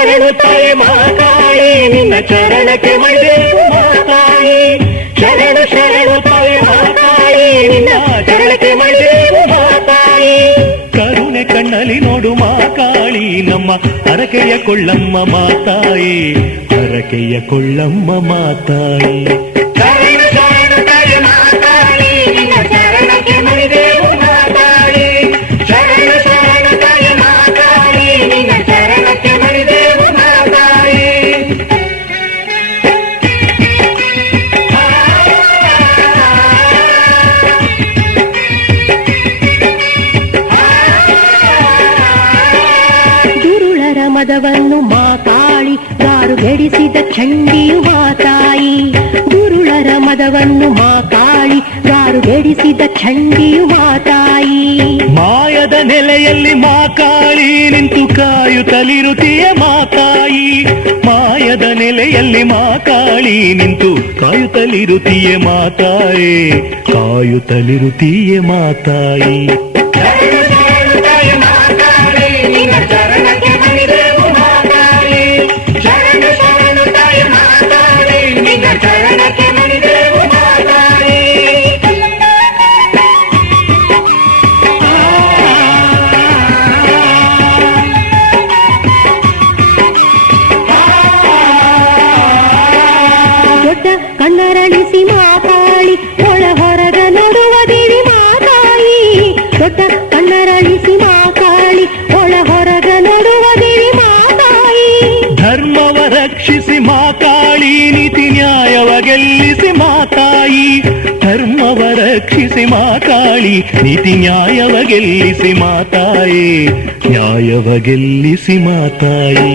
ಶರಣು ತಾಯಿ ಮಾತಾಯಿ ನಿನ್ನ ಚರಣಕ್ಕೆ ಮಣಿದೇವು ಮಾತಾಯಿ ಶರಣು ಶರಣು ತಾಯಿ ಮಾತಾಯಿ ನಿನ್ನ ಚರಣಕ್ಕೆ ಮಣಿದೇವು ಮಾತಾಯಿ ಕರುಣೆ ಕಣ್ಣಲ್ಲಿ ನೋಡು ಮಾಕಾಳಿ ನಮ್ಮ ಹರಕೆಯ ಕೊಳ್ಳಮ್ಮ ಮಾತಾಯಿ ಹರಕೆಯ ಕೊಳ್ಳಮ್ಮ ಮಾತಾಯಿ ಮದವನ್ನು ಮಾತಾಳಿ ಗಾರುಗೆಡಿಸಿದ ಚಂಡಿಯು ಮಾತಾಯಿ. ಗುರುಳರ ಮದವನ್ನು ಮಾತಾಳಿ ಗಾರುಗೆಡಿಸಿದ ಚಂಡಿಯು ಮಾತಾಯಿ. ಮಾಯದ ನೆಲೆಯಲ್ಲಿ ಮಾಕಾಳಿ ನಿಂತು ಕಾಯುತ್ತಲಿರುತ್ತೀಯ ಮಾತಾಯಿ. ಮಾಯದ ನೆಲೆಯಲ್ಲಿ ಮಾಕಾಳಿ ನಿಂತು ಕಾಯುತ್ತಲಿರುತ್ತೀಯ ಮಾತಾಯೇ. ಕಾಯುತ್ತಲಿರುತ್ತೀಯ ಮಾತಾಯಿ. ರಕ್ಷಿಸಿ ಮಾತಾಳಿ ನೀತಿ ನ್ಯಾಯವ ಗೆಲ್ಲಿಸಿ ಮಾತಾಯಿ ಧರ್ಮವ ರಕ್ಷಿಸಿ ಮಾತಾಳಿ ನೀತಿ ನ್ಯಾಯವ ಗೆಲ್ಲಿಸಿ ಮಾತಾಯಿ ನ್ಯಾಯವ ಗೆಲ್ಲಿಸಿ ಮಾತಾಯಿ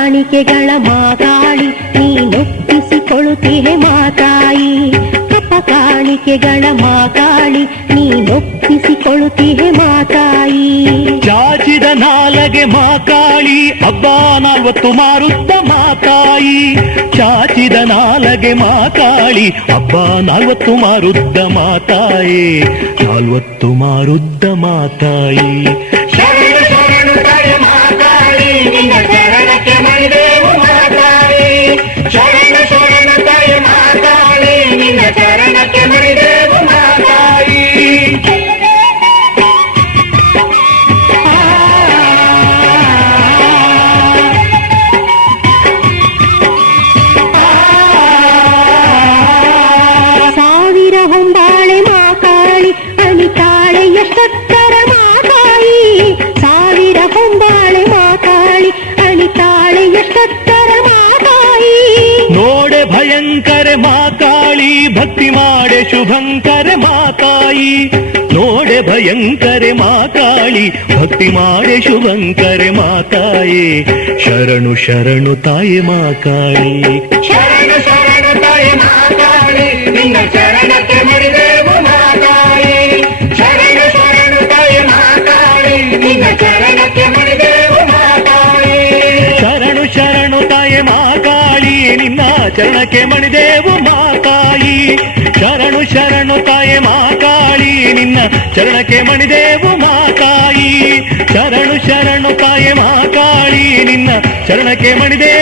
ಕಾಣಿಕೆಗಳ ಮಾತಾಳಿ ನೀನೊಪ್ಪಿಸಿಕೊಳ್ಳುತ್ತಿಹೆ ಮಾತಾಯಿ. ಕಪ ಕಾಣಿಕೆಗಳ ಮಾತಾಳಿ ನೀನೊಪ್ಪಿಸಿಕೊಳ್ಳುತ್ತಿಹೆ ಮಾತಾಯಿ. ಚಾಚಿದ ನಾಲಗೆ ಮಾಕಾಳಿ ಹಬ್ಬ ನಾಲ್ವತ್ತು ಮಾರುತ್ತ ಮಾತಾಯಿ. ಚಾಚಿದ ನಾಲಗೆ ಮಾತಾಳಿ ಹಬ್ಬ ನಾಲ್ವತ್ತು ಮಾರುದ್ದ ಮಾತಾಯಿ. ನಾಲ್ವತ್ತು ಮಾರುದ್ದ ಮಾತಾಯಿ. ನೋಡೆ ಭಯಂಕರ ಮಾತಾಳಿ ಭಕ್ತಿ ಮಾಡೆ ಶುಭಂಕರ ಮಾತಾಯಿ ನೋಡೆ ಭಯಂಕರ ಮಾತಾಳಿ ಭಕ್ತಿ ಮಾಡೆ ಶುಭಂಕರ ಮಾತಾಯೇ ಶರಣು ಶರಣು ತಾಯಿ ಮಾಕಾಳಿ ಶರಣು ಶರಣು ತಾಯಿ ಮಾತಾಯಿ ನಿನ್ನ ಚರಣಕ್ಕೆ ಚರಣಕ್ಕೆ ಮಣಿದೇವು ಮಾತಾಯಿ. ಶರಣು ಶರಣು ತಾಯಿ ಮಾಕಾಳಿ ನಿನ್ನ ಚರಣಕ್ಕೆ ಮಣಿದೇವು ಮಾತಾಯಿ. ಶರಣು ಶರಣು ತಾಯಿ ಮಾಕಾಳಿ ನಿನ್ನ ಚರಣಕ್ಕೆ ಮಣಿದೇವು